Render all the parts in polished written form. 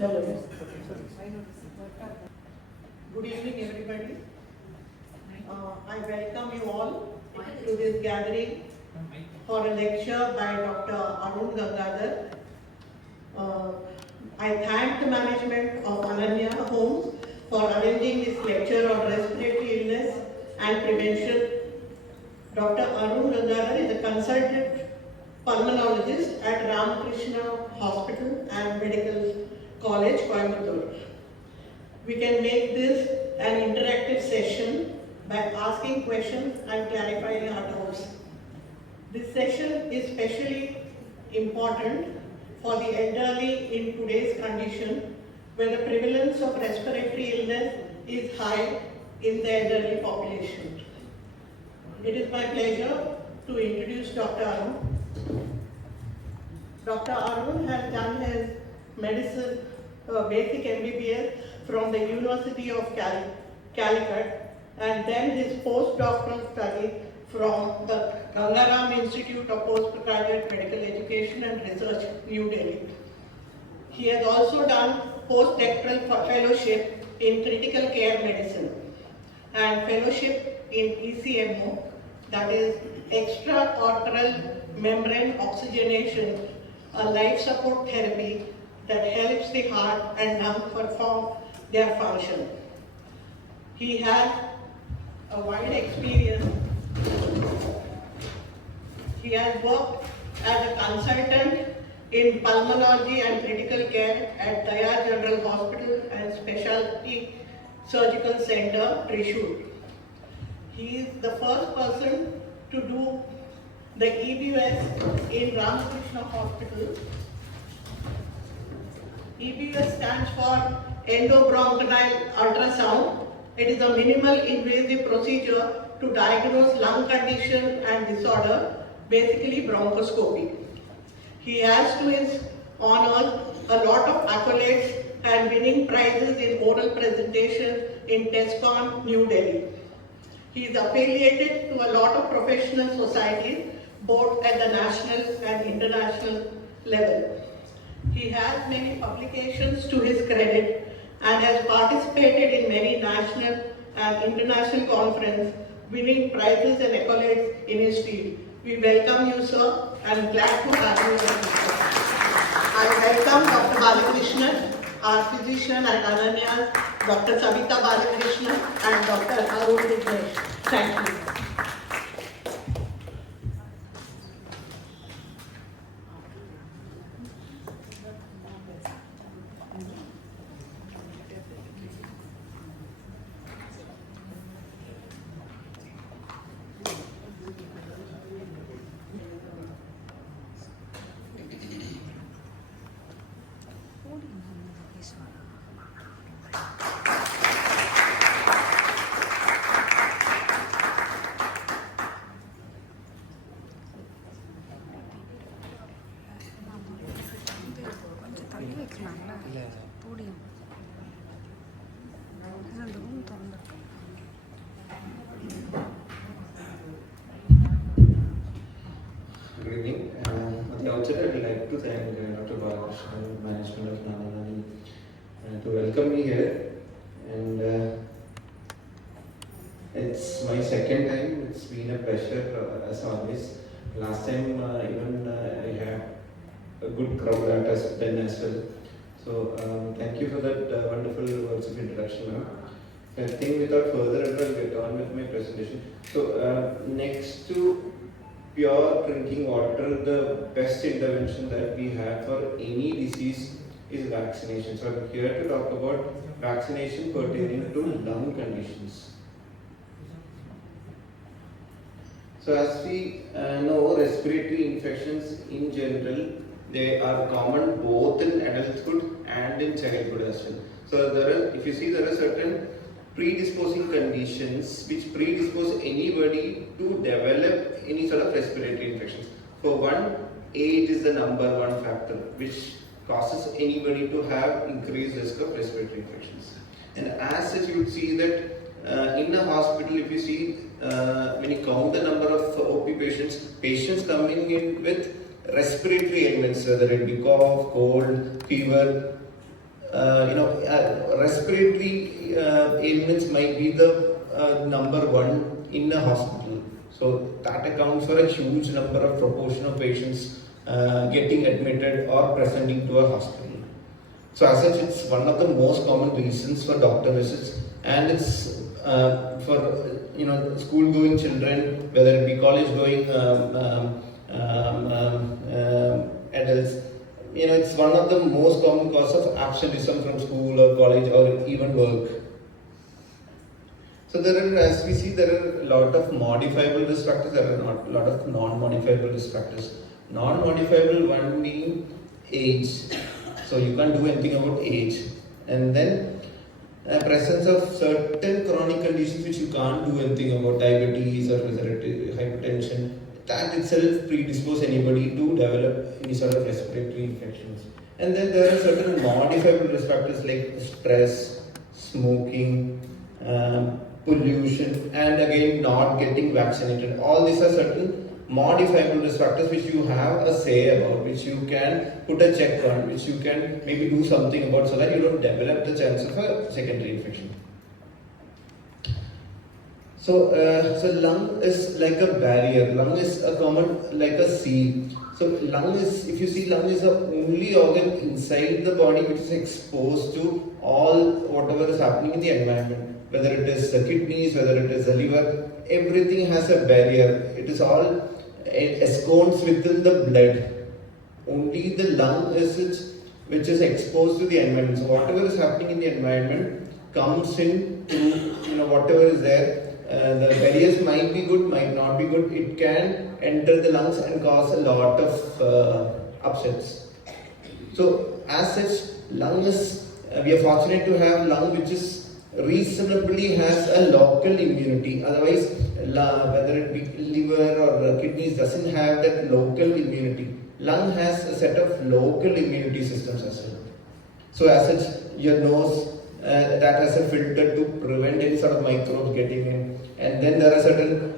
Hello. Good evening, everybody. I welcome you all to this gathering for a lecture by Dr. Arun Gangadhar. I thank the management of Ananya Homes for arranging this lecture on respiratory illness and prevention. Dr. Arun gangadhar is a consultant pulmonologist at Ramakrishna Hospital and Medical College, Coimbatore. We can make this an interactive session by asking questions and clarifying our doubts. This session is especially important for the elderly in today's condition, where the prevalence of respiratory illness is high in the elderly population. It is my pleasure to introduce Dr. Arun. Dr. Arun has done his medicine basic MBBS from the University of Calicut and then his postdoctoral study from the Gangaram Institute of Postgraduate Medical Education and Research, New Delhi. He has also done postdoctoral fellowship in critical care medicine and fellowship in ECMO, that is extracorporeal membrane oxygenation, a life support therapy that helps the heart and lungs perform their function. He has a wide experience. He has worked as a consultant in pulmonology and critical care at Daya General Hospital and Specialty Surgical Center, Trishur. He is the first person to do the EBUS in Ramakrishna Hospital. EBUS stands for endobronchial ultrasound. It is a minimal invasive procedure to diagnose lung condition and disorder, basically bronchoscopy. He has to his honors a lot of accolades and winning prizes in oral presentation in TESCON, New Delhi. He is affiliated to a lot of professional societies, both at the national and international level. He has many publications to his credit and has participated in many national and international conferences, winning prizes and accolades in his field. We welcome you, sir, and glad to have you here. I welcome Dr. Balakrishnan, our physician at Ananya, Dr. Savita Balakrishnan, and Dr. Arun gangadhar. Thank you. Good evening. At the outset, I would like to thank Dr. Balakrishna and management of Nani to welcome me here. And it's my second time. It's been a pleasure as always. Last time, even I had a good crowd at us then as well. So thank you for that wonderful words of introduction. I think without further ado, I'll get on with my presentation. So next to pure drinking water, the best intervention that we have for any disease is vaccination. So I'm here to talk about vaccination pertaining to lung conditions. So as we know, respiratory infections in general, they are common both in adulthood and in childhood as well. So if you see, there are certain predisposing conditions which predispose anybody to develop any sort of respiratory infections. For one, age is the number one factor which causes anybody to have increased risk of respiratory infections. And as such, you would see that in a hospital, if you see when you count the number of OP patients coming in with respiratory ailments, whether it be cough, cold, fever, respiratory ailments might be the number one in a hospital. So that accounts for a huge number of proportion of patients getting admitted or presenting to a hospital. So as such, it's one of the most common reasons for doctor visits, and it's for school-going children, whether it be college-going adults. It's one of the most common cause of absenteeism from school or college or even work. So there are, as we see, there are a lot of modifiable risk factors. There are not a lot of non-modifiable risk factors. Non-modifiable one being age. So you can't do anything about age. And then presence of certain chronic conditions which you can't do anything about, diabetes or respiratory hypertension. That itself predispose anybody to develop any sort of respiratory infections. And then there are certain modifiable risk factors like stress, smoking, pollution, and again not getting vaccinated. All these are certain modifiable risk factors which you have a say about, which you can put a check on, which you can maybe do something about so that you don't develop the chance of a secondary infection. So lung is like a barrier. Lung is a common like a seal. So lung is, if you see, lung is the only organ inside the body which is exposed to all whatever is happening in the environment. Whether it is the kidneys, whether it is the liver, everything has a barrier. It is all ensconced within the blood. Only the lung is which is exposed to the environment. So whatever is happening in the environment comes in through whatever is there. The barriers might be good, might not be good. It can enter the lungs and cause a lot of upsets. So as such, lung is, we are fortunate to have lung which is reasonably has a local immunity. Otherwise, whether it be liver or kidneys doesn't have that local immunity. Lung has a set of local immunity systems as well. So as such, your nose that has a filter to prevent any sort of microbes getting in, and then there are certain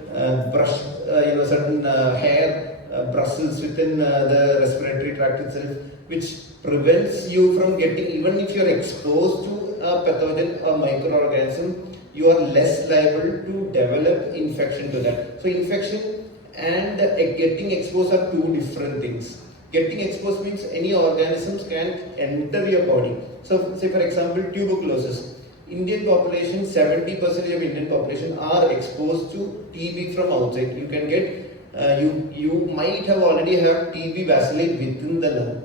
certain hair bristles within the respiratory tract itself, which prevents you from getting, even if you are exposed to a pathogen or microorganism, you are less liable to develop infection to that. So infection and getting exposed are two different things. Getting exposed means any organisms can enter your body. So say for example tuberculosis. Indian population, 70% of Indian population are exposed to TB from outside. You can get, you might have already have TB bacilli within the lung.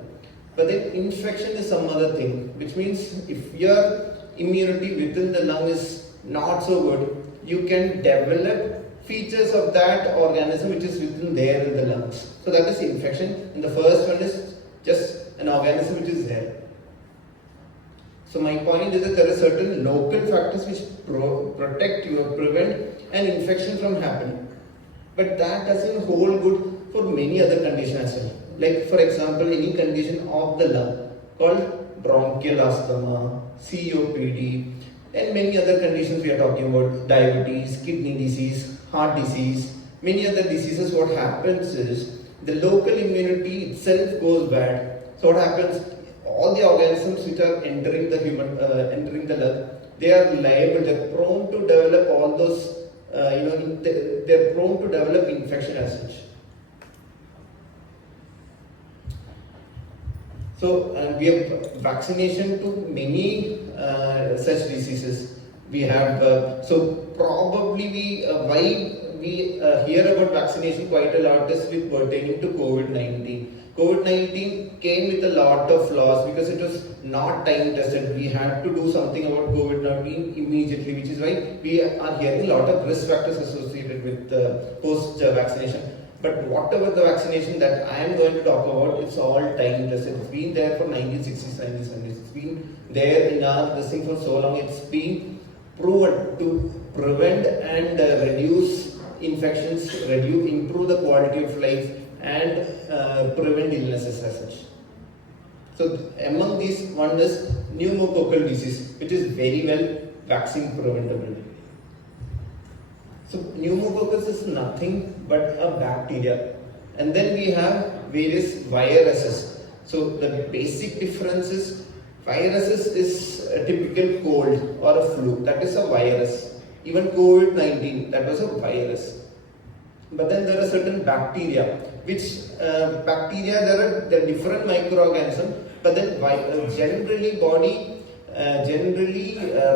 But then infection is some other thing, which means if your immunity within the lung is not so good, you can develop features of that organism which is within there in the lungs. So that is infection. And the first one is just an organism which is there. So my point is that there are certain local factors which protect you or prevent an infection from happening. But that doesn't hold good for many other conditions as well. Like for example, any condition of the lung called bronchial asthma, COPD, and many other conditions we are talking about, diabetes, kidney disease, heart disease, many other diseases. What happens is the local immunity itself goes bad. So what happens? All the organisms which are entering the entering the lung, they are liable, they are prone to develop all those, they are prone to develop infection as such. So we have vaccination to many such diseases. We have, so probably why we hear about vaccination quite a lot is with pertaining to COVID-19. COVID-19 came with a lot of flaws because it was not time tested. We had to do something about COVID-19 immediately, which is why we are hearing a lot of risk factors associated with post-vaccination. But whatever the vaccination that I am going to talk about, it's all time tested. It's been there for 1960s, 1970s. It's been there in this thing for so long. It's been proven to prevent and reduce infections, improve the quality of life, and prevent illnesses as such. So among these, one is pneumococcal disease, which is very well vaccine preventable. So pneumococcus is nothing but a bacteria, and then we have various viruses. So the basic difference is Viruses is a typical cold or a flu, that is a virus. Even COVID-19, that was a virus. But then there are certain bacteria, which bacteria, there are different microorganisms, but then generally body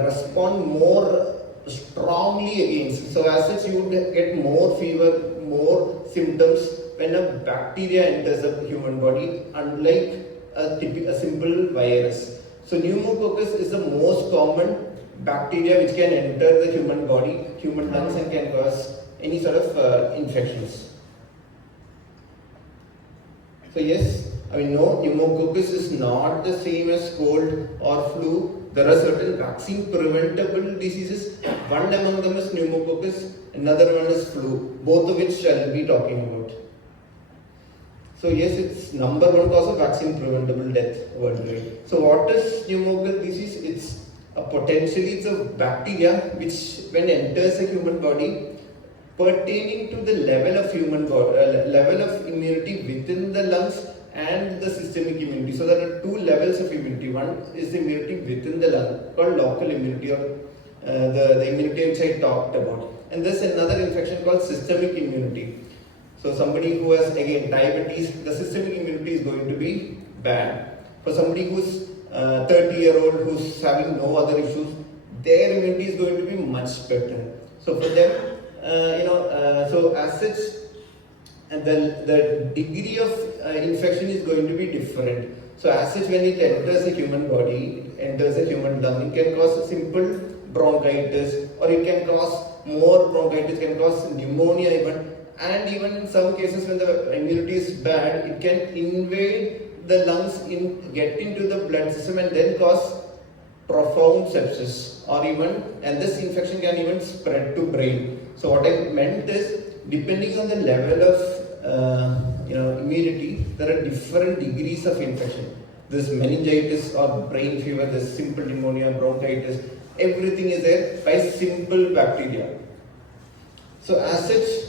respond more strongly against. So as such, you would get more fever, more symptoms when a bacteria enters the human body, unlike a simple virus. So pneumococcus is the most common bacteria which can enter the human body, human lungs, and can cause any sort of infections. So yes, no, pneumococcus is not the same as cold or flu. There are certain vaccine preventable diseases. One among them is pneumococcus, another one is flu, both of which I will be talking about. So yes, it's number one cause of vaccine preventable death worldwide. So what is pneumococcal disease? It's a bacteria which when enters a human body, pertaining to the level of immunity within the lungs and the systemic immunity. So there are two levels of immunity. One is the immunity within the lung, called local immunity, or the immunity which I talked about. And there's another infection called systemic immunity. So somebody who has again diabetes, the systemic immunity is going to be bad. For somebody who's 30-year-old who's having no other issues, their immunity is going to be much better. So for them, so as such, the degree of infection is going to be different. So as such, when it enters a human body, enters a human lung, it can cause a simple bronchitis, or it can cause more bronchitis, can cause pneumonia even. And even in some cases when the immunity is bad, it can invade the lungs, get into the blood system, and then cause profound sepsis, and this infection can even spread to brain. So what I meant is, depending on the level of immunity, there are different degrees of infection. There's meningitis or brain fever, there's simple pneumonia, bronchitis, everything is there by simple bacteria. So as such,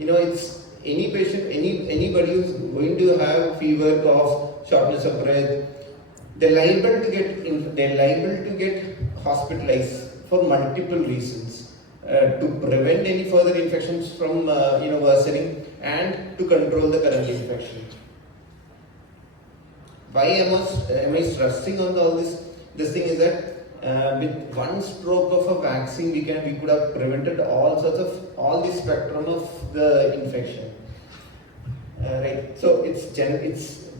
it's any patient, anybody who's going to have fever, cough, shortness of breath, they're liable to get hospitalized for multiple reasons, to prevent any further infections from worsening and to control the current infection. Why am I stressing on all this? This thing is that with one stroke of a vaccine, we could have prevented all the spectrum of the infection. Right. So it's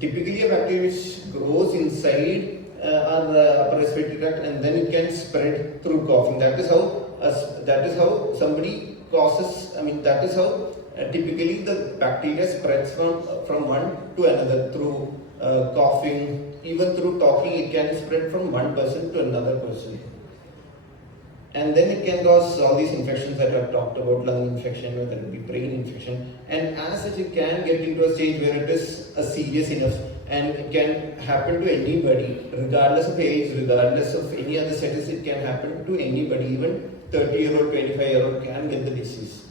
typically a bacteria which grows inside our upper respiratory tract, and then it can spread through coughing. That is how somebody causes. That is how typically the bacteria spreads from one to another through coughing. Even through talking, it can spread from one person to another person. And then it can cause all these infections that I've talked about, lung infection, or there will be brain infection. And as such, it can get into a stage where it is serious enough, and it can happen to anybody, regardless of age, regardless of any other status. It can happen to anybody, even 30-year-old, 25-year-old can get the disease.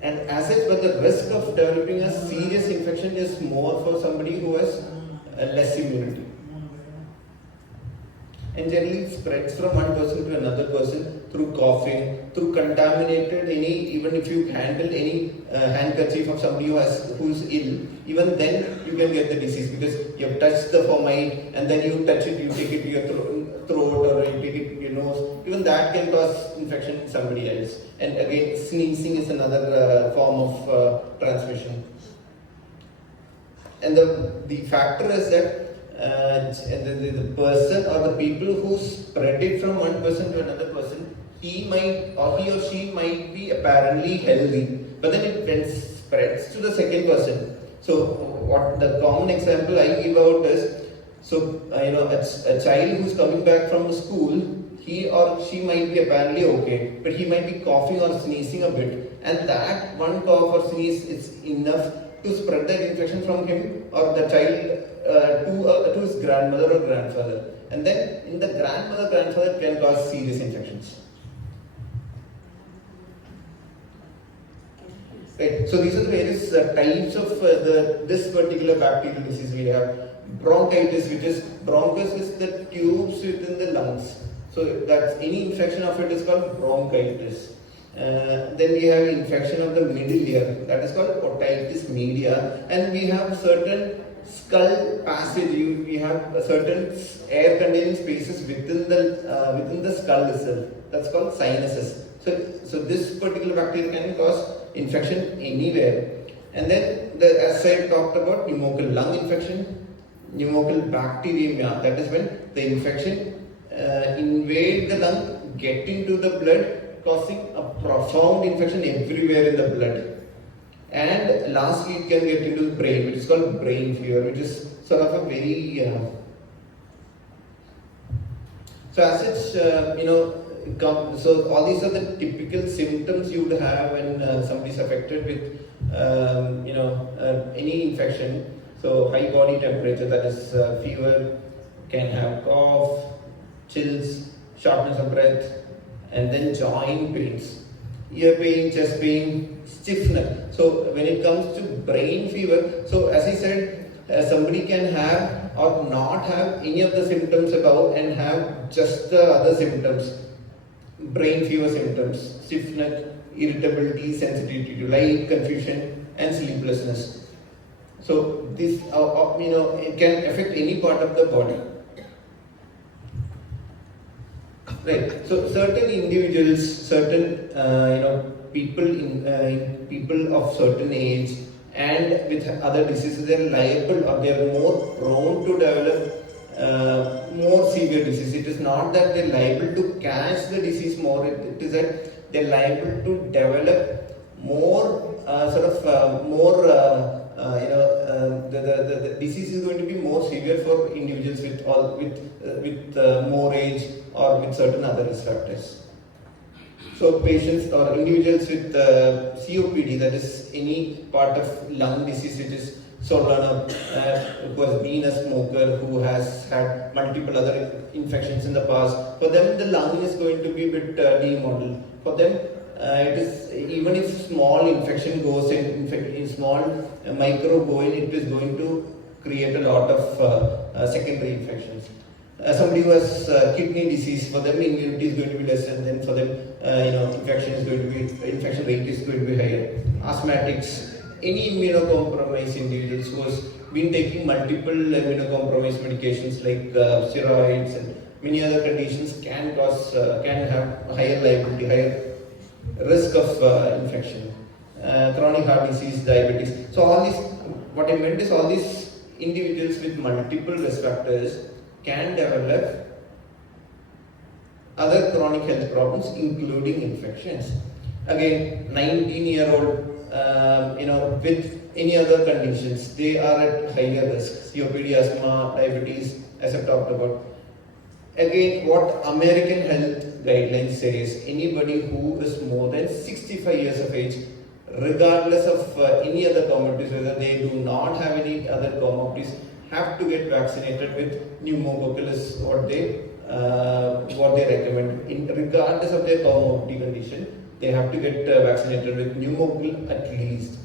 And as such, but the risk of developing a serious infection is more for somebody who has less immunity. And generally it spreads from one person to another person through coughing, through contaminated even if you handle any handkerchief of somebody who's ill, even then you can get the disease, because you have touched the fomite and then you touch it, you take it to your throat, or you take it to your nose. Even that can cause infection in somebody else. And again, sneezing is another form of transmission. And the factor is that the person or the people who spread it from one person to another person, he or she might be apparently healthy, but then it then spreads to the second person. So what the common example I give out is, a child who's coming back from school, he or she might be apparently okay, but he might be coughing or sneezing a bit, and that one cough or sneeze is enough to spread that infection from him or the child to his grandmother or grandfather, and then in the grandfather can cause serious infections. Right. So these are the various types of this particular bacterial disease we have. bronchitis, which is bronchus is the tubes within the lungs. So that's any infection of it is called bronchitis. Then we have infection of the middle ear, that is called otitis media, and we have certain skull passage. We have certain air containing spaces within the skull itself. That's called sinuses. So this particular bacteria can cause infection anywhere. And then as I talked about pneumococcal lung infection, pneumococcal bacteremia, that is when the infection invade the lung, get into the blood, causing a profound infection everywhere in the blood. And lastly, it can get into the brain, which is called brain fever, which is sort of a very so as such, so all these are the typical symptoms you would have when somebody is affected with any infection. So high body temperature, that is fever, can have cough, chills, shortness of breath, and then joint pains, ear pain, chest pain, stiffness. So when it comes to brain fever, so as I said, somebody can have or not have any of the symptoms above and have just the other symptoms. Brain fever symptoms: stiffness, irritability, sensitivity to light, confusion, and sleeplessness. So this it can affect any part of the body. Right. So certain individuals, certain people of certain age and with other diseases, they are liable or they are more prone to develop more severe disease. It is not that they are liable to catch the disease more. It is that they are liable to develop more the disease is going to be more severe for individuals with more age or with certain other risk factors. So patients or individuals with COPD, that is any part of lung disease which is swollen up, who has been a smoker, who has had multiple other infections in the past, for them the lung is going to be a bit demodeled. For them, it is, even if small infection goes in small micro go in, it is going to create a lot of secondary infections. Somebody who has kidney disease, for them immunity is going to be less, and then for them infection rate is going to be higher. Asthmatics, any immunocompromised individuals who has been taking multiple immunocompromised medications like steroids and many other conditions can have higher liability, higher risk of infection. Chronic heart disease, diabetes. So all these, what I meant is all these individuals with multiple risk factors can develop other chronic health problems, including infections. Again, 19-year-old, with any other conditions, they are at higher risk. COPD, asthma, diabetes, as I've talked about. Again, what American health guidelines says, anybody who is more than 65 years of age, regardless of any other comorbidities, whether they do not have any other comorbidities, have to get vaccinated with pneumococcal is what they recommend. Regardless of their comorbidity condition, they have to get vaccinated with pneumococcal at least.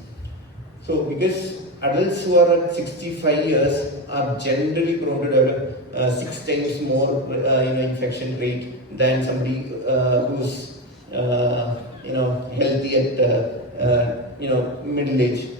So because adults who are at 65 years are generally prone to develop 6 times more infection rate than somebody who's healthy at middle age.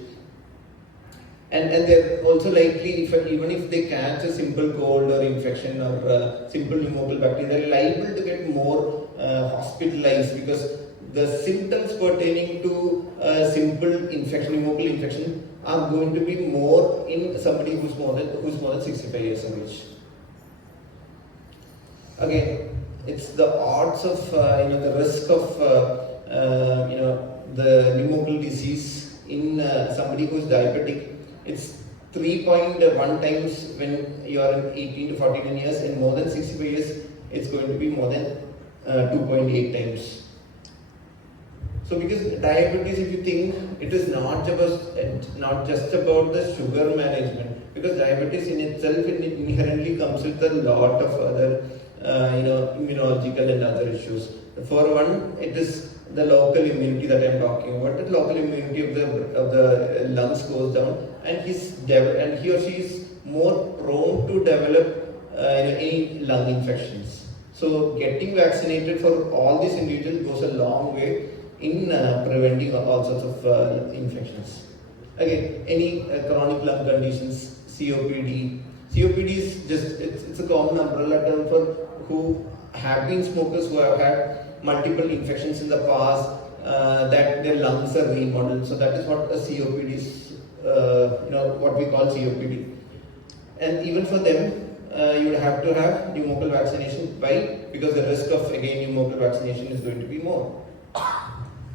And they're also likely, even if they catch a simple cold or infection or simple pneumococcal bacteria, they're liable to get more hospitalized, because the symptoms pertaining to simple infection, pneumococcal infection, are going to be more in somebody who's more than 65 years of age. Again, it's the odds of the risk of the pneumococcal disease in somebody who's diabetic. It's 3.1 times when you are in 18 to 49 years, and more than 65 years, it's going to be more than 2.8 times. So because diabetes, if you think, it is not just about the sugar management, because diabetes in itself inherently comes with a lot of other immunological and other issues. For one, it is the local immunity that I am talking about. The local immunity of the lungs goes down, and he or she is more prone to develop any lung infections. So getting vaccinated for all these individuals goes a long way in preventing all sorts of infections. Again, any chronic lung conditions, COPD. COPD is just, it's a common umbrella term for who have been smokers who have had multiple infections in the past, that their lungs are remodeled. So that is what a COPD is, what we call COPD. And even for them, you would have to have pneumococcal vaccination. Why? Because the risk of again pneumococcal vaccination is going to be more.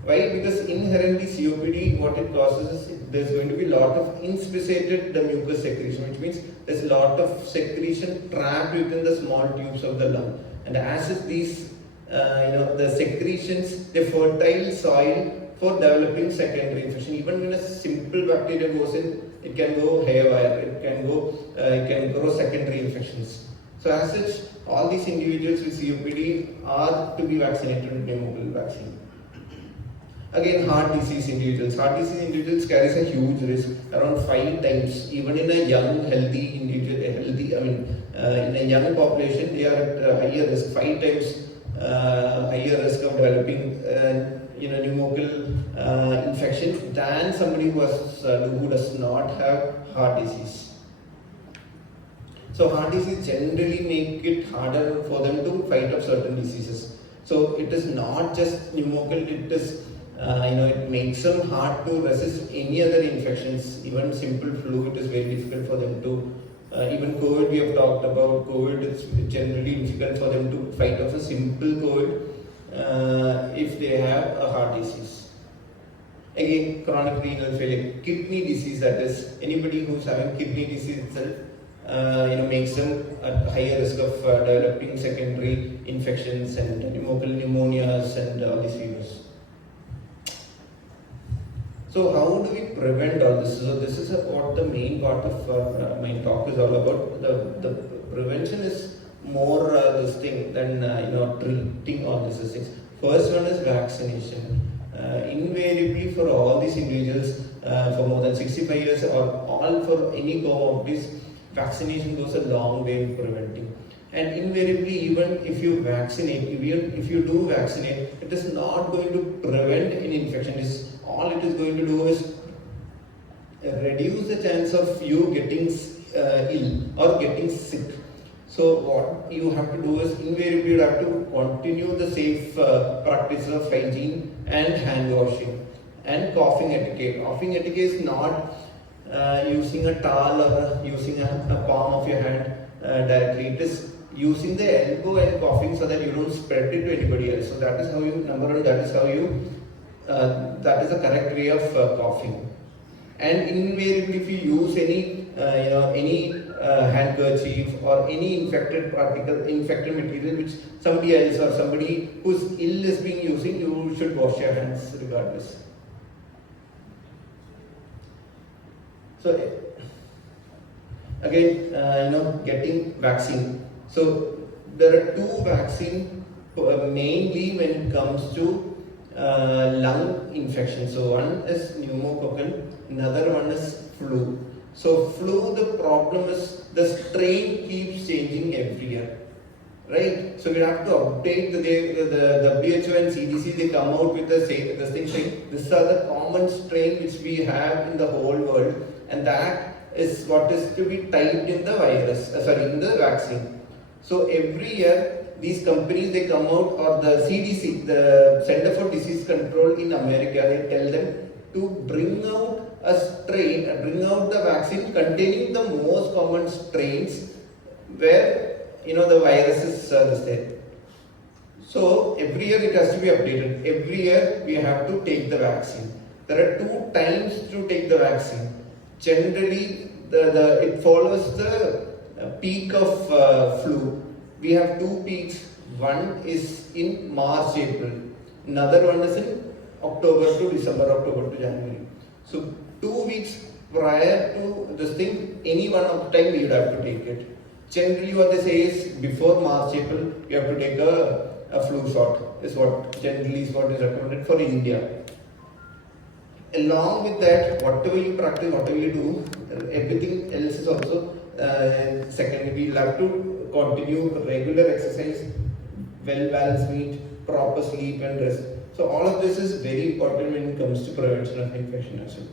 Why? Because inherently COPD, what it causes is there's going to be a lot of inspissated mucus secretion, which means there's a lot of secretion trapped within the small tubes of the lung. And as if these, the secretions, the fertile soil for developing secondary infection. Even when a simple bacteria goes in, it can go haywire, it can grow secondary infections. So as such, all these individuals with COPD are to be vaccinated with pneumococcal vaccine. Again, heart disease individuals. Heart disease individuals carries a huge risk, around 5 times. Even in a young, healthy individual, in a young population, they are at higher risk, 5 times higher risk of developing pneumococcal infection than somebody who does not have heart disease. So heart disease generally make it harder for them to fight off certain diseases. So it is not just pneumococcal, it is it makes them hard to resist any other infections. Even simple flu, it is very difficult for them to, even COVID we have talked about, COVID it's generally difficult for them to fight off a simple COVID if they have a heart disease. Again, chronic renal failure, kidney disease, that is, anybody who's having kidney disease itself, makes them at higher risk of developing secondary infections and pneumococcal pneumonias and all these fevers. So how do we prevent all this? So this is what the main part of my talk is all about. The prevention is more this thing than treating all these things. First one is vaccination. Invariably for all these individuals for more than 65 years or all for any comorbidities, vaccination goes a long way in preventing. And invariably, even if you vaccinate, even if you do vaccinate, it is not going to prevent any infection. All it is going to do is reduce the chance of you getting ill or getting sick. So what you have to do is invariably you have to continue the safe practice of hygiene and hand washing and coughing etiquette. Coughing etiquette is not using a towel or using a palm of your hand directly. It is using the elbow and coughing so that you don't spread it to anybody else. So that is how you, number one, that is how you that is the correct way of coughing. And invariably, if you use any handkerchief or any infected material which somebody else or somebody who's ill is being using, you should wash your hands regardless. So again, getting vaccine. So there are 2 vaccines mainly when it comes to lung infection. So one is pneumococcal, another one is flu. So flu, the problem is the strain keeps changing every year, right? So we have to update the WHO and CDC. They come out with this thing saying these are the common strain which we have in the whole world, and that is what is to be typed in the virus, in the vaccine. So every year these companies, they come out, or the CDC, the Center for Disease Control in America, they tell them to bring out bring out the vaccine containing the most common strains where the virus is there. So every year it has to be updated. Every year we have to take the vaccine. There are 2 times to take the vaccine. Generally, it follows the peak of flu. We have 2 peaks. One is in March, April. Another one is in October to December, October to January. So 2 weeks prior to this thing, any one of the time you have to take it. Generally what they say is before March, April, you have to take a flu shot. Is what generally is what is recommended for India. Along with that, whatever you practice, whatever you do, everything else is also Secondly, we will have to continue regular exercise, well-balanced meat, proper sleep and rest. So all of this is very important when it comes to prevention of infection as well.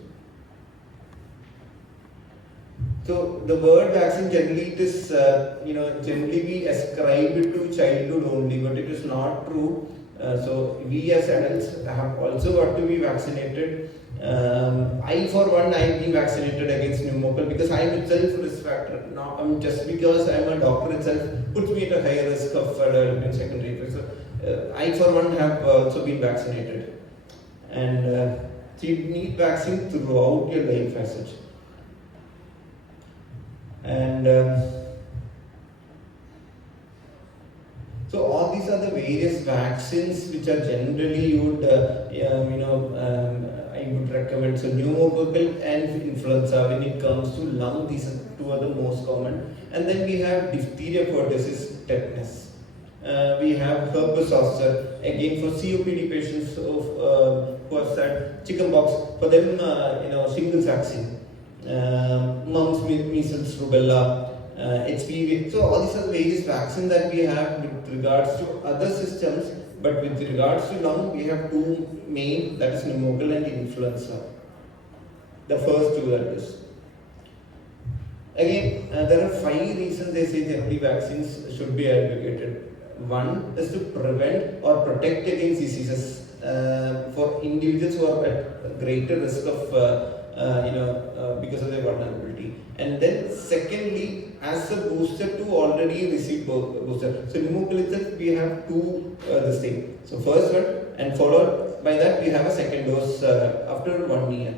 So the word vaccine generally it is generally we ascribe it to childhood only, but it is not true. So we as adults have also got to be vaccinated. I for one I am being vaccinated against pneumococcal because I am itself risk factor. Now just because I am a doctor itself puts me at a higher risk of developing secondary effects. So I for one have also been vaccinated, and so you need vaccine throughout your life as such. And so all these are the various vaccines which are generally you would I would recommend. So pneumococcal and influenza when it comes to lung, these are two are the most common. And then we have diphtheria, pertussis, tetanus. We have herpes zoster again for COPD patients of who have had chickenpox. For them, shingles vaccine. Mumps, measles, rubella, HPV. So all these are the various vaccines that we have with regards to other systems, but with regards to lung, we have two main, that is pneumococcal and influenza. The first two that is. Again, there are 5 reasons they say generally vaccines should be advocated. One is to prevent or protect against diseases for individuals who are at greater risk of because of their vulnerability. And then secondly, as a booster to already receive booster. So pneumococcal itself we have two this thing. So first one, and followed by that we have a second dose after 1 year.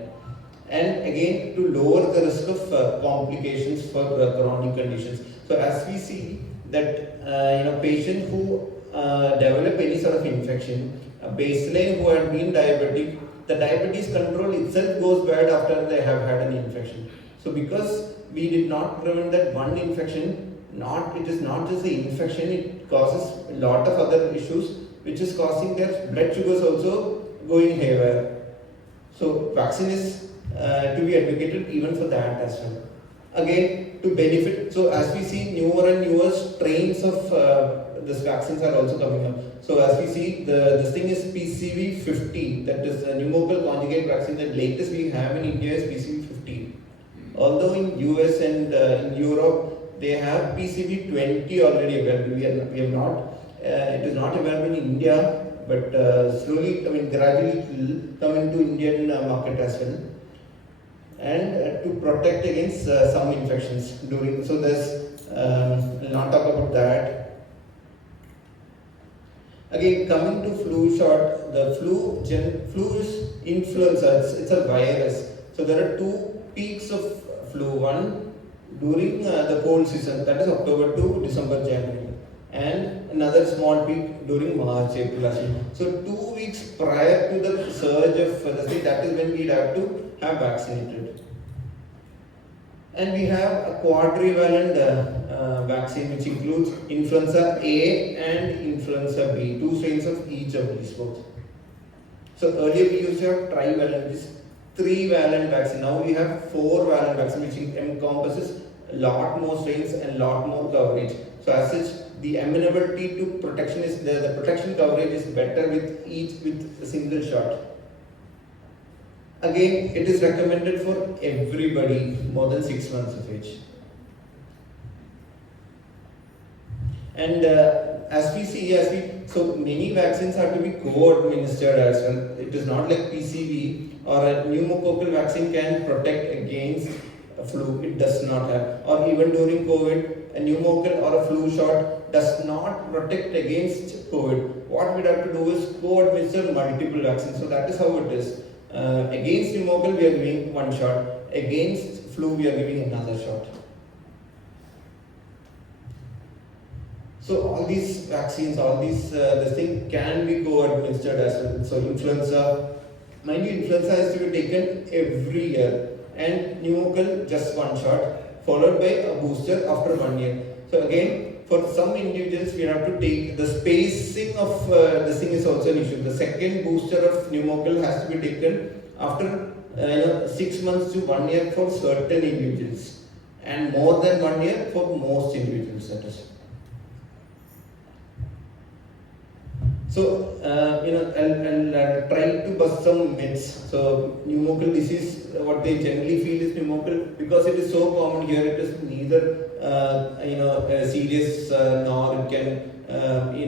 And again to lower the risk of complications for chronic conditions. So as we see that patients who develop any sort of infection, a baseline who had been diabetic, the diabetes control itself goes bad after they have had an infection. So because we did not prevent that one infection, it is not just the infection, it causes a lot of other issues which is causing their blood sugars also going haywire. So vaccine is to be advocated even for that as well. Again, to benefit, so as we see newer and newer strains of these vaccines are also coming up. So as we see, this thing is PCV50, that is the pneumococcal conjugate vaccine. The latest we have in India is PCV15. Although in US and in Europe they have PCV20 already available. We have not. It is not available in India, but slowly, gradually it will come into Indian market as well. And to protect against some infections during. So there's we'll not talk about that. Again, coming to flu shot, the flu is influenza. It's a virus. So there are 2 peaks of flu. One during the cold season, that is October to December, January, and another small peak during March, April. So 2 weeks prior to the surge of the thing, that is when we'd have to have vaccinated. And we have a quadrivalent vaccine which includes influenza A and influenza B, 2 strains of each of these both. So earlier we used to have trivalent, which is 3-valent vaccine. Now we have 4-valent vaccine which encompasses a lot more strains and a lot more coverage. So as such, the amenability to protection is there. The protection coverage is better with a single shot. Again, it is recommended for everybody more than 6 months of age. And as we see, so many vaccines have to be co-administered as well. It is not like PCV or a pneumococcal vaccine can protect against flu. It does not have. Or even during COVID, a pneumococcal or a flu shot does not protect against COVID. What we have to do is co-administer multiple vaccines. So that is how it is. Against pneumococcal we are giving 1 shot. Against flu we are giving another shot. So all these vaccines, this thing can be co-administered as well. So influenza, mind you, influenza has to be taken every year, and pneumococcal just 1 shot, followed by a booster after 1 year. So again, for some individuals, we have to take the spacing of this thing is also an issue. The second booster of pneumococcal has to be taken after 6 months to 1 year for certain individuals. and more than 1 year for most individuals. That is. So, I'll try to bust some myths. So, pneumococcal disease, what they generally feel is pneumococcal because it is so common here. It is neither serious nor it can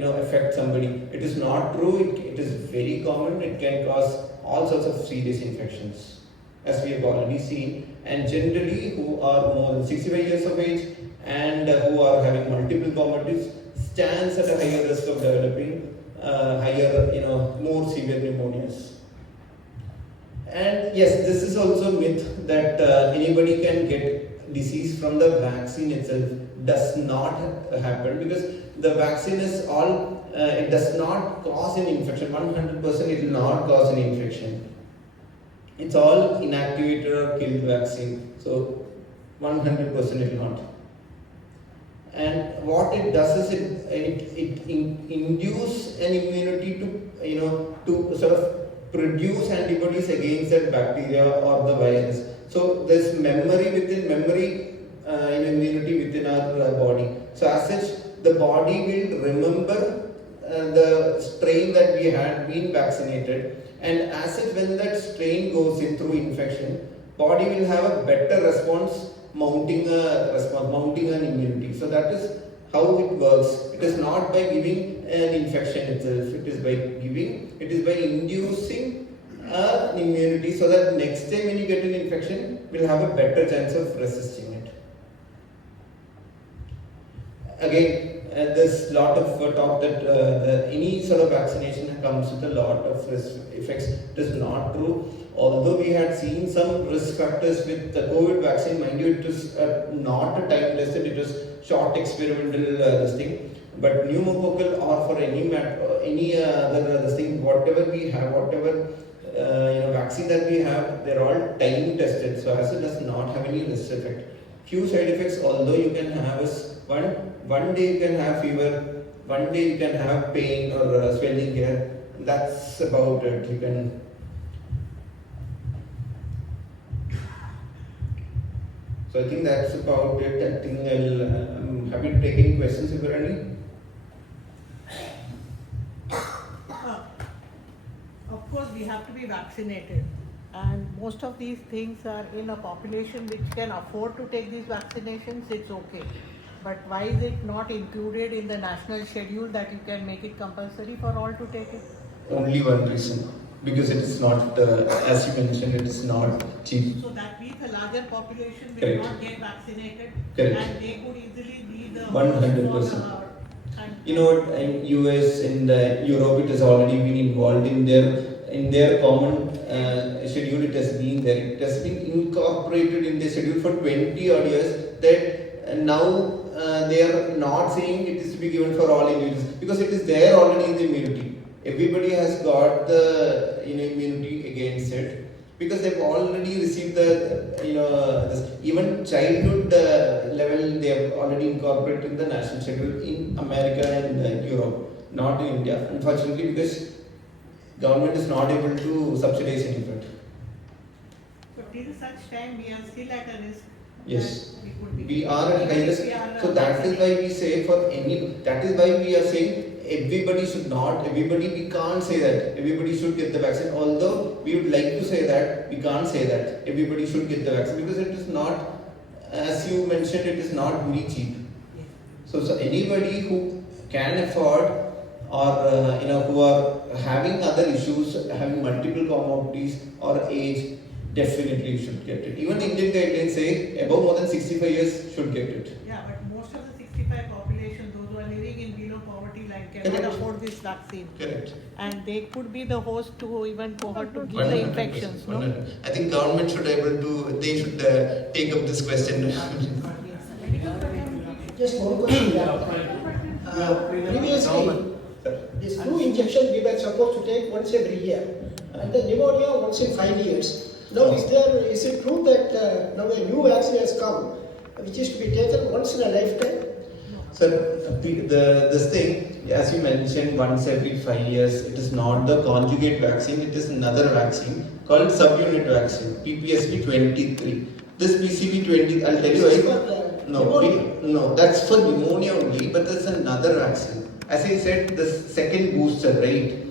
affect somebody. It is not true. It is very common. It can cause all sorts of serious infections, as we have already seen. And generally, who are more than 65 years of age and who are having multiple comorbidities stands at a higher risk of developing more severe pneumonias. And yes, this is also a myth that anybody can get disease from the vaccine itself. Does not happen because the vaccine is all, it does not cause an infection. 100% it will not cause an infection. It's all inactivated or killed vaccine. So 100% it will not. And what it does is it induces an immunity to sort of produce antibodies against that bacteria or the virus. So there's immunity within our body. So as such, the body will remember the strain that we had been vaccinated, and as such, when that strain goes in through infection, body will have a better response, mounting an immunity. So that is how it works. It is not by giving an infection itself. It is by inducing an immunity so that next time when you get an infection, we'll have a better chance of resisting it. Again, there's a lot of talk that any sort of vaccination comes with a lot of risk effects. It is not true. Although we had seen some risk factors with the COVID vaccine, mind you, it was not a time tested, it was short experimental this thing. But pneumococcal or for any other this thing, whatever we have, vaccine that we have, they're all time tested. So as it does not have any risk effect. Few side effects, although you can have is one day you can have fever, one day you can have pain or swelling here. That's about it. You can. So I think that's about it. I think I'm happy to take any questions if there are any. Of course, we have to be vaccinated, and most of these things are in a population which can afford to take these vaccinations. It's okay, but why is it not included in the national schedule that you can make it compulsory for all to take it? Only one reason. Because it is not, as you mentioned, it is not cheap. So that means a larger population will Correct. not get vaccinated. Correct. And they could easily be the 100%. You know what, in US and Europe, it has already been involved in their common schedule. It has been there. It has been incorporated in the schedule for 20 odd years. That now they are not saying it is to be given for all individuals because it is there already in the immunity. Everybody has got the immunity against it because they've already received even childhood level they have already incorporated the national schedule in America and Europe, not in India, unfortunately, because government is not able to subsidize any of it. So till such time we are still at a risk. Yes, We we are at high risk. So that is why we say that is why we are saying everybody should not, we can't say that everybody should get the vaccine. Although we would like to say that, we can't say that everybody should get the vaccine because it is not, as you mentioned, it is not very cheap. So anybody who can afford or who are having other issues, having multiple comorbidities or age, definitely should get it. Even Indian guidelines say above more than 65 years should get it. Yeah, but most of the 65 population, those who are living in below poverty line, cannot Correct. afford this vaccine. Correct. And they could be the host to even cohort to give the infections, no? 100%. I think government should take up this question. Just one question. Previously, this flu injection we were supposed to take once every year, and the pneumonia once in 5 years. Now, is it true that now a new vaccine has come, which is to be taken once in a lifetime? Sir, this thing, as you mentioned, once every 5 years, it is not the conjugate vaccine, it is another vaccine called subunit vaccine, PPSP 23. This PCV20, I'll tell you This is why. for No, that's for pneumonia only, but there's another vaccine. As I said, the second booster, right?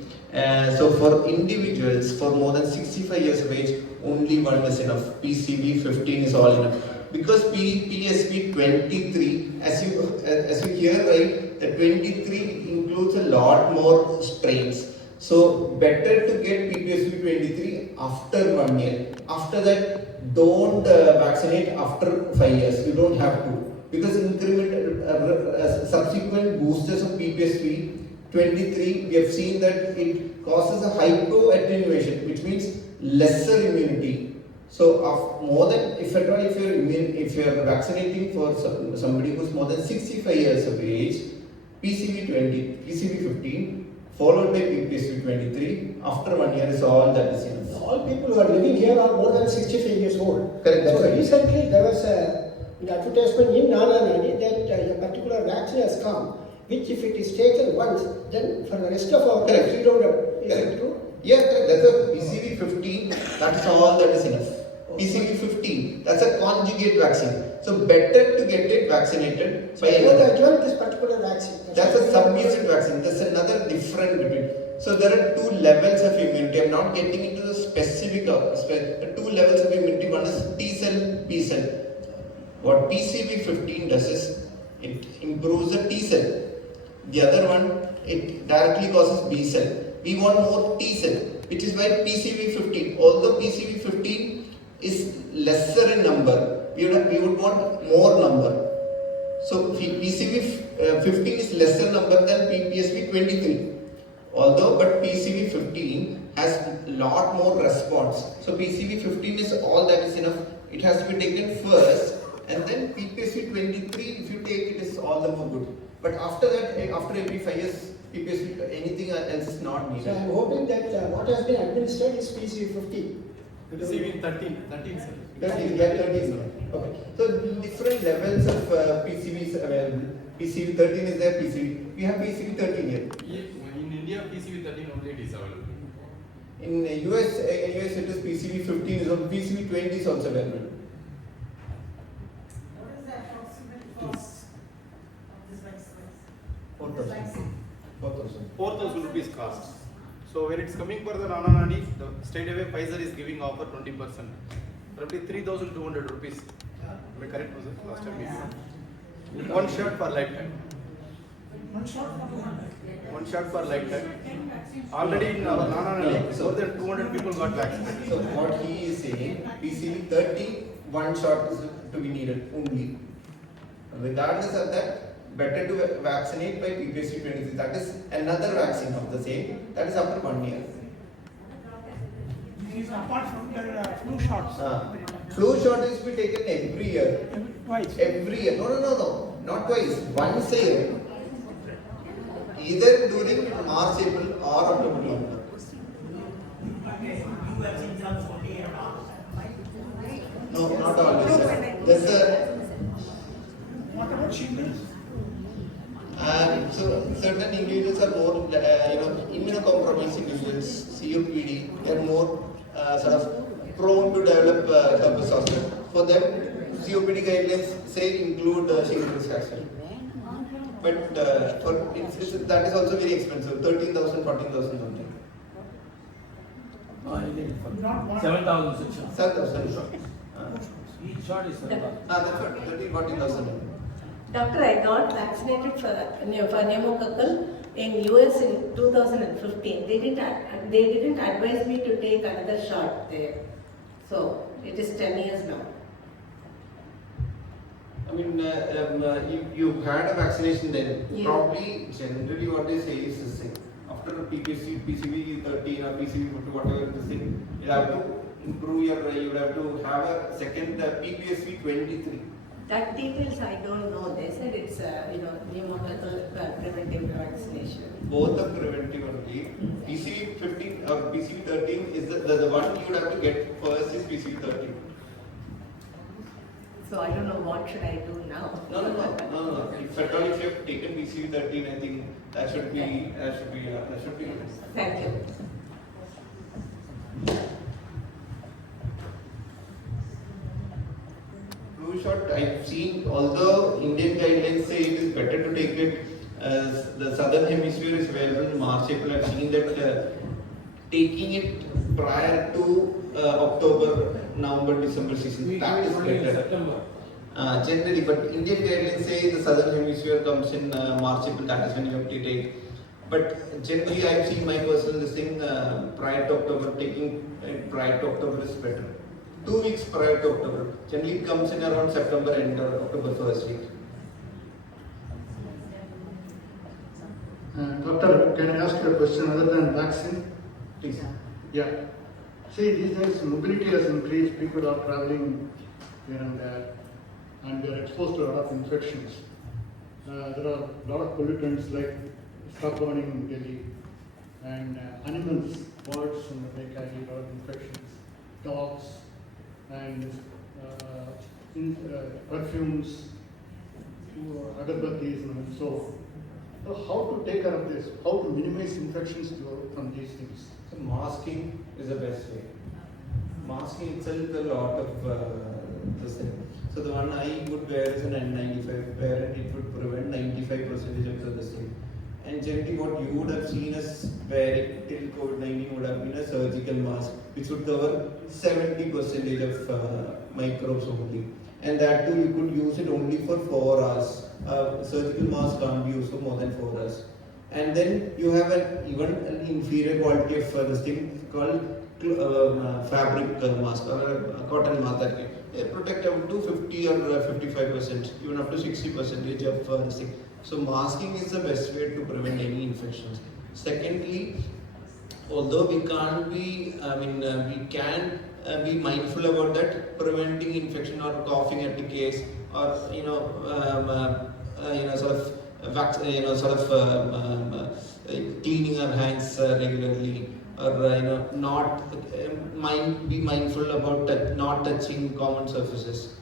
So for individuals for more than 65 years of age, only one is enough. PCV15 is all enough. Because PSV23, as you hear, right, the 23 includes a lot more strains. So better to get PPSV23 after 1 year. After that, don't vaccinate after 5 years. You don't have to, because subsequent boosters of PPSV23, we have seen that it causes a hypoattenuation, which means lesser immunity. So, more than if you're vaccinating for somebody who's more than 65 years of age, PCV15 followed by PPSV23 after 1 year is all that is enough. All people who are living here are more than 65 years old. Correct. That's So right. recently there was an advertisement in Nani that a particular vaccine has come, which if it is taken once, then for the rest of our life we don't have. Is it true? Yeah, correct. That's a PCV15. That's all that is enough. PCV15. That's a conjugate vaccine. So better to get it vaccinated by So another. given this particular vaccine. That's a sub-unit vaccine. That's another different between. So there are two levels of immunity. I'm not getting into the specific two levels of immunity. One is T cell, B cell. What PCV15 does is it improves the T cell. The other one, it directly causes B cell. We want more T cell, which is why PCV15. Although PCV15 is lesser in number, we would want more number. So PCV15 is lesser number than PSV23. Although, but PCV15 has a lot more response. So PCV15 is all that is enough. It has to be taken first, and then PSV23, if you take it, is all the more good. But after that, after every 5 years, PSV, anything else is not So needed. I'm hoping that what has been administered is PCV15. PCV13, sir. 13. Okay. So different levels of PCVs available. PCV13 is there. We have PCV13 here. In India, PCV13 only it is available. In US it is PCV15 is on PCV20 is also available. What is the approximate cost of this vaccine? 4,000. 4,000. 4,000 rupees cost. So when it's coming for the Nani, the straight away Pfizer is giving offer 20%. Roughly 3,200 rupees. Am I correct, was it? Last time we had. One shot per lifetime. One shot for 200. One shot per lifetime. Already in Nani, more than 200 people got vaccinated. So what he is saying, PCV30, one shot is to be needed only. Regardless of that, better to vaccinate by PPSV23. That is another vaccine of the same. That is after 1 year. These are apart from the flu shots. Flu shot is to be taken every year. Twice. Every year. No. Not twice. Once a year. Either during March, April or October, November. No, not always. Sir. There's a What about shingles? so certain individuals are more, immunocompromised individuals, COPD, they are more sort of prone to develop herpes zoster. For them, COPD guidelines say include shingles as well. But that is also very expensive, 13,000, 14,000 something. Not one. 7,000 7,000. Each shot is 7,000. That's what, 13,000, 14,000. Doctor, I got vaccinated for pneumococcal in US in 2015. They didn't advise me to take another shot there. So it is 10 years now. I mean, you had a vaccination then. Yeah. Probably, generally, what they say is the same. After PCV 13 or PCV 50, whatever it is, you have to improve you have to have a second PPSV 23. That details I don't know. They said it's pneumococcal preventive vaccination. Both are preventive only. PCV 15 or PCV 13 is the one you would have to get first is PCV 13. So I don't know what should I do now. No. If at all, if you have taken PCV 13, I think that should be good. Thank you. delicate. The southern hemisphere is available in March, April. I've seen that taking it prior to October, November, December season, that is better. September. Generally, but Indian guidelines say the southern hemisphere comes in March, April, that is when you have to take. But generally, I've seen my personal thing prior to October, taking it prior to October is better. 2 weeks prior to October. Generally, it comes in around September end or October first week. Doctor, can I ask you a question other than vaccine? Please. Yeah. See, these days mobility has increased, people are traveling here and there, and they are exposed to a lot of infections. There are a lot of pollutants like stop burning in Delhi, and animals, birds, and they carry a lot of infections, dogs, and perfumes, agarbattis, and so. So how to take care of this? How to minimize infections from these things? So masking is the best way. Masking itself is a lot of this thing. So the one I would wear is an N95 where it would prevent 95% of this thing. And generally what you would have seen as wearing till COVID-19 would have been a surgical mask which would cover 70% of microbes only. And that too you could use it only for 4 hours. Surgical mask can't be used for more than 4 hours. And then you have even an inferior quality of this thing called fabric mask or a cotton mask that can protect up to 50 or 55%, even up to 60% of this thing. So masking is the best way to prevent any infections. Secondly, although we can't be, we can be mindful about that, preventing infection or coughing at the case, or cleaning our hands regularly, or not be mindful about not touching common surfaces.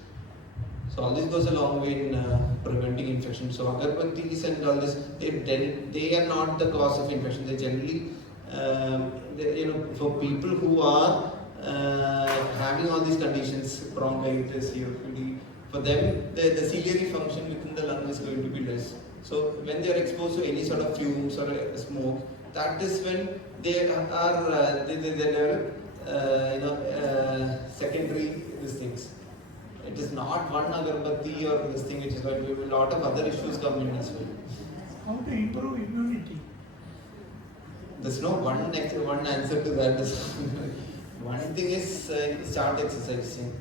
So all this goes a long way in preventing infection. So agarbattis and all this, they are not the cause of infection. They generally, for people who are having all these conditions, bronchitis, COPD, for them the ciliary function within the lung is going to be less. So when they are exposed to any sort of fumes or smoke, that is when they are secondary these things. It is not one agarbatti or this thing which is going to be a lot of other issues come in as well. How to improve immunity? There's no one answer to that. One thing is start exercising.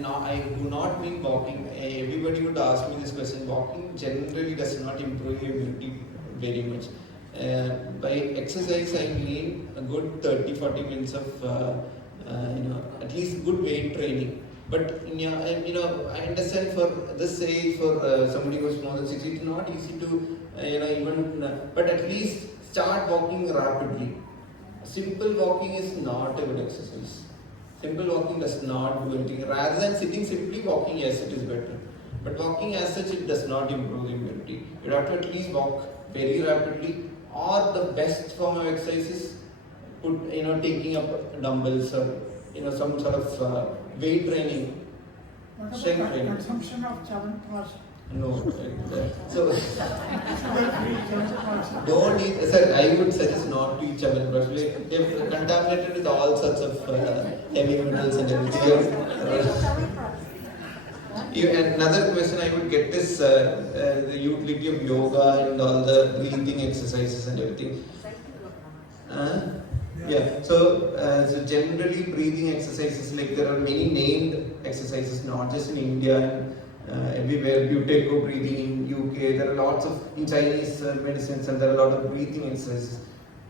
Now I do not mean walking. Everybody would ask me this question. Walking generally does not improve your immunity very much. By exercise I mean a good 30-40 minutes of at least good weight training. But I understand for this age, for somebody who is more than 60, it's not easy to but at least start walking rapidly. Simple walking is not a good exercise. Simple walking does not do anything. Rather than sitting simply, walking, yes, it is better. But walking as such, it does not improve the immunity. You have to at least walk very rapidly, or the best form of exercise is taking up dumbbells or some sort of weight training, strength training. Consumption of Chyawanprash. No, so don't eat. Sir, I would suggest not to eat Chyawanprash. They're contaminated with all sorts of heavy metals and everything. Another question I would get is the utility of yoga and all the breathing exercises and everything. So generally breathing exercises, like there are many named exercises, not just in India. Everywhere, Buteyko breathing in UK, there are lots of in Chinese medicines, and there are a lot of breathing exercises.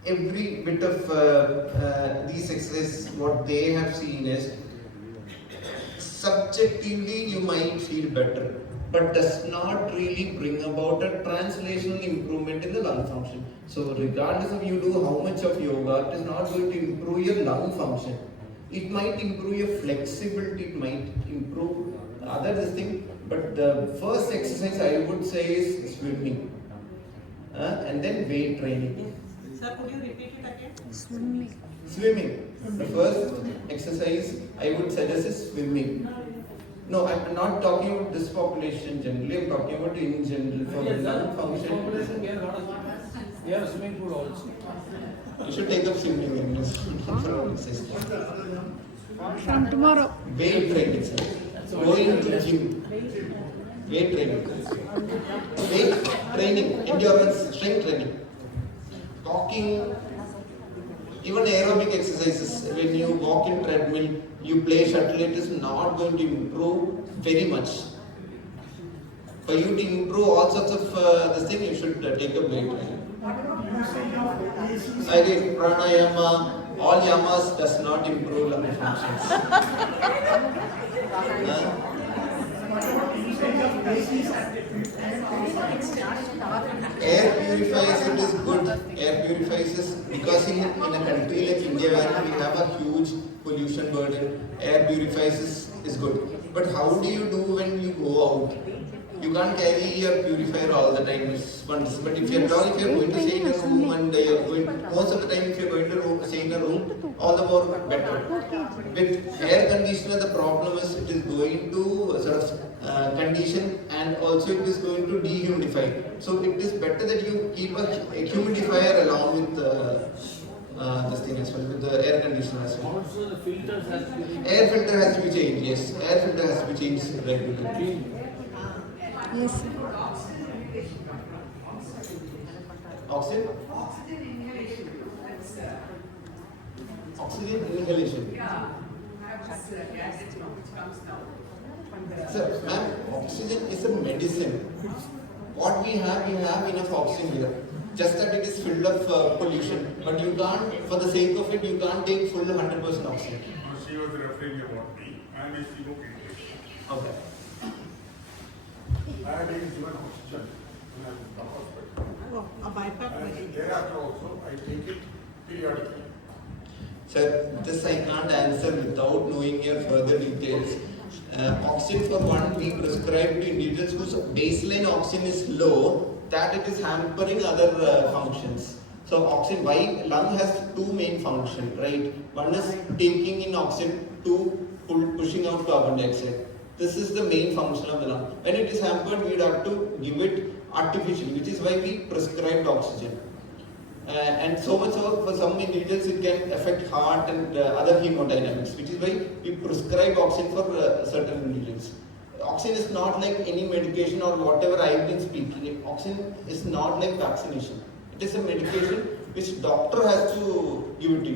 Every bit of these exercises, what they have seen is subjectively you might feel better, but does not really bring about a translational improvement in the lung function. So regardless of you do how much of yoga, it is not going to improve your lung function. It might improve your flexibility, it might improve other this thing, but the first exercise I would say is swimming, and then weight training. Sir, could you repeat it again? Swimming. The first exercise I would suggest is swimming. No, I'm not talking about this population generally, I'm talking about in general for Yes, sir. lung function. Population, we have swimming pool also. You should take up swimming in this. From tomorrow. Weight training, sir. Going to gym. Weight training. Weight training, endurance, strength training. Talking, even aerobic exercises. When you walk in treadmill, you play shuttle, it is not going to improve very much. For you to improve all sorts of this thing, you should take up weight training. Again, pranayama, all yamas does not improve lung functions. Air purifies, it is good. Air purifies is because in a country like India where we have a huge pollution burden, air purifies is good. But how do you do when you go out? You can't carry your purifier all the time. But if you're going to stay in a room and you're going, most of the time if you're going to stay in a room, all the more better. With air conditioner, the problem is it is going to sort of condition and also it is going to dehumidify. So it is better that you keep a humidifier along with this thing as well, with the air conditioner as well. Also the filters has to be. Air filter has to be changed, yes. Air filter has to be changed regularly. Yes. Oxygen? Oxygen inhalation. Sir, ma'am, oxygen is a medicine. What we have enough oxygen here. Just that it is filled of pollution. But you can't, for the sake of it, you can't take full 100% oxygen. She was referring about me. I am a COPD patient. Okay. I had been given oxygen when I was in the hospital. Oh, a BiPAP And machine. thereafter also, I take it periodically. Sir, this I can't answer without knowing your further details. Oxygen for one, we prescribe to individuals whose baseline oxygen is low, that it is hampering other functions. So oxygen, why lung has two main functions, right? One is taking in oxygen, two pushing out carbon dioxide. This is the main function of the lung. When it is hampered, we would have to give it artificially, which is why we prescribed oxygen. And so much so, for some individuals it can affect heart and other hemodynamics, which is why we prescribe oxygen for certain individuals. Oxygen is not like any medication or whatever I have been speaking. Oxygen is not like vaccination. It is a medication which doctor has to give it to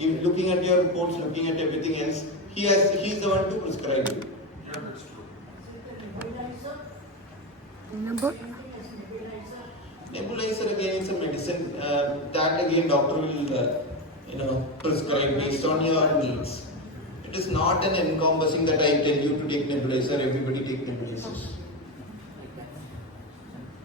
you. Looking at your reports, looking at everything else, he is the one to prescribe you. Yeah, that's true. Nebulizer again is a medicine that again doctor will prescribe based on your needs. It is not an encompassing that I tell you to take nebulizer, everybody take nebulizers.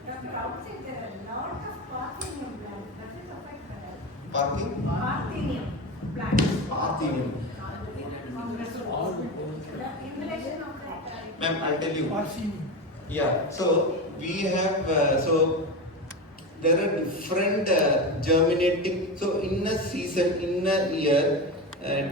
Dr. Outside, there are a lot of parthenium plants. Does it affect the health? Parking? Parthenium plants. Parthenium. The inhalation of that. Ma'am, I'll tell you. Yeah, so we have, there are different germinating, so in a season, in a year,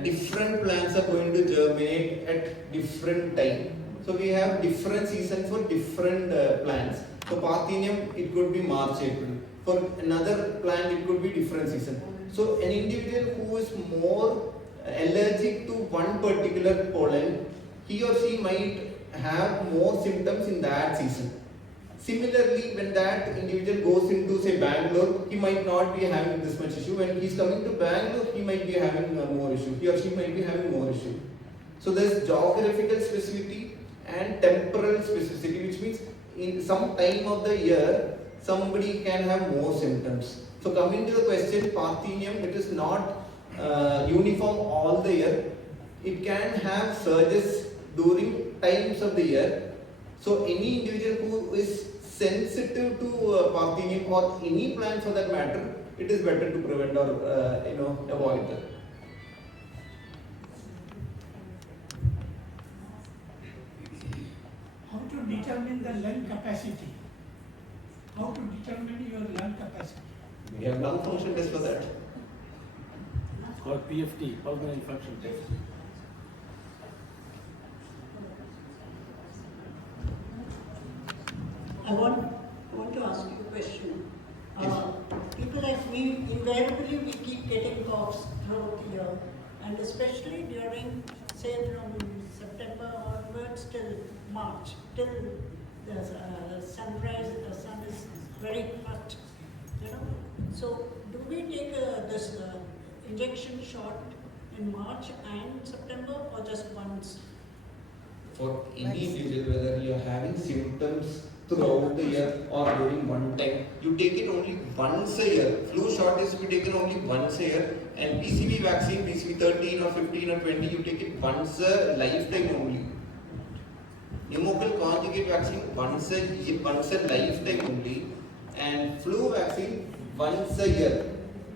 different plants are going to germinate at different time. So we have different season for different plants. So Parthenium, it could be March, April. For another plant, it could be different season. So an individual who is more allergic to one particular pollen, he or she might have more symptoms in that season. Similarly, when that individual goes into say Bangalore, he might not be having this much issue. When he's coming to Bangalore, he might be having more issue. He or she might be having more issue. So there's geographical specificity and temporal specificity, which means in some time of the year, somebody can have more symptoms. So coming to the question, Parthenium, it is not uniform all the year. It can have surges during times of the year. So any individual who is sensitive to Parthenium or any plant for that matter, it is better to prevent or avoid that. How to determine the lung capacity? How to determine your lung capacity? We have lung function test for that. Or PFT, pulmonary function test. I want to ask you a question. Yes. People like me, invariably we keep getting coughs throughout the year, and especially during, say, from September onwards till March, till the sunrise, the sun is very hot, you know. So, do we take this injection shot in March and September, or just once? For any individual, whether you are having symptoms throughout the year or during one time, you take it only once a year. Flu shot is to be taken only once a year, and PCV vaccine, PCV 13 or 15 or 20, you take it once a lifetime only. Pneumococcal conjugate vaccine once a lifetime only, and flu vaccine once a year,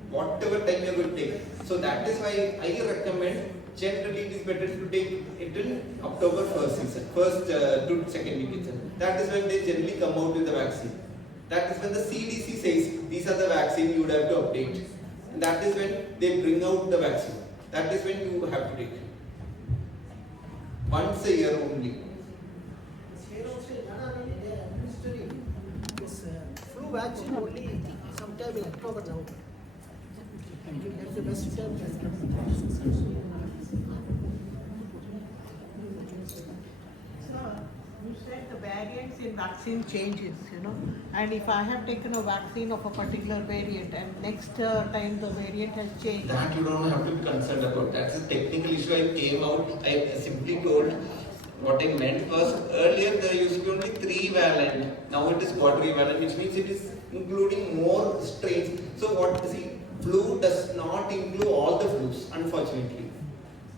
whatever time you are going to take. So that is why I recommend, generally it is better to take it in October first to second week itself. That is when they generally come out with the vaccine. That is when the CDC says these are the vaccine you would have to update. And that is when they bring out the vaccine. That is when you have to take it. Once a year only. Here also in Nani, they are administering this flu vaccine only sometime in October, November. That's the best time. You said the variants in vaccine changes, and if I have taken a vaccine of a particular variant and next time the variant has changed. That you don't have to be concerned about. That's a technical issue. I came out, I simply told what I meant was earlier there used to be only 3-valent, now it is quadrivalent, which means it is including more strains. So flu does not include all the flus, unfortunately.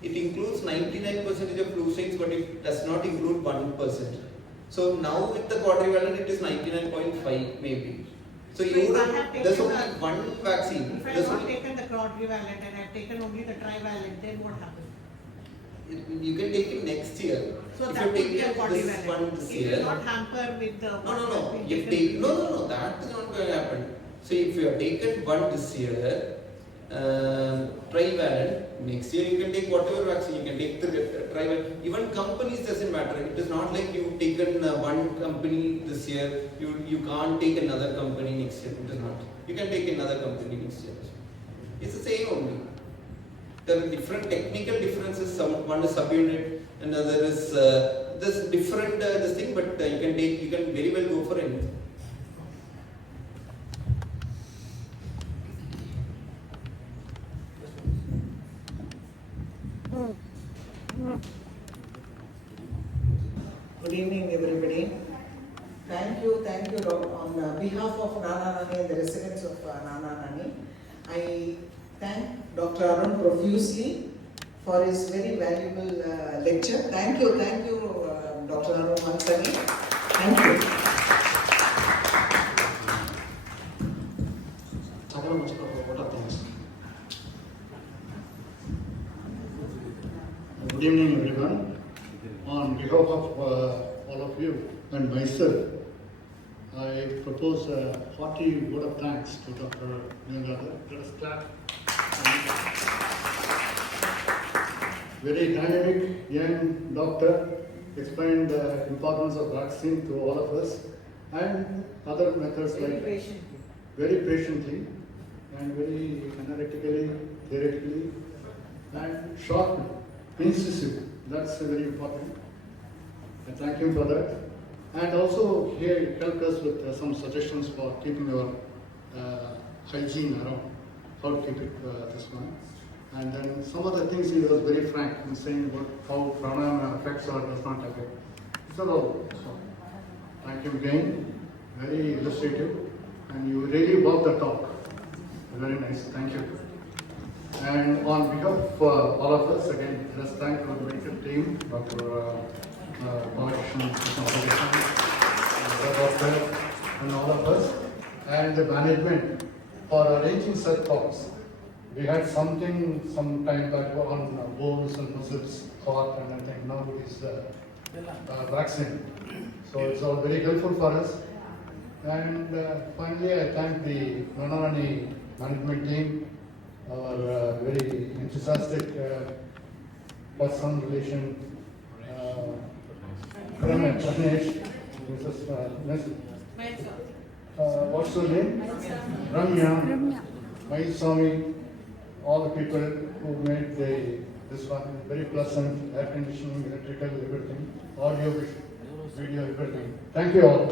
It includes 99% of flu strains, but it does not include 1%. So now with the quadrivalent, it is 99.5 maybe. So there's only one vaccine. If I have not taken the quadrivalent and I have taken only the trivalent, then what happens? You can take it next year. So if that you would take be a it this one this It year. will not hamper with the. No. You take no. That is not going to happen. So if you have taken one this year, trivalent, next year you can take whatever vaccine. You can take the trivalent. Even companies doesn't matter. It is not like you've taken one company this year. You can't take another company next year. It is not. You can take another company next year. It's the same only. There are different technical differences. One is subunit, another is this different this thing. But you can very well go for anything. Good evening, everybody. Thank you, on behalf of Nana Nani and the residents of Nana Nani. I thank Dr. Arun profusely for his very valuable lecture. Thank you, Dr. Arun once again. Thank you. Good evening, everyone. On behalf of all of you and myself, I propose a hearty word of thanks to Dr. Gangadhar. Let us clap. Very dynamic young doctor explained the importance of vaccine to all of us and other methods very patiently and very analytically, theoretically, and short, incisive. That's very important. I thank him for that. And also he helped us with some suggestions for keeping our hygiene around, how to keep it this one. And then some of the things he was very frank in saying about how pranayama affects or does not affect. So thank you again. Very illustrative. And you really walk the talk. Very nice. Thank you. And on behalf of all of us, again, let's thank our medical team, Dr. Ramakrishna, the doctor, and all of us, and the management for arranging such talks. We had something some time back on bones and muscles, heart, and I think now it is vaccine. So it's all very helpful for us. And finally, I thank the Nana Nani management team, our very enthusiastic person relation, Pranesh, What's your name? Ramya. Swami, all the people who made this one very pleasant, air conditioning, electrical, everything, audio, video, everything. Thank you all.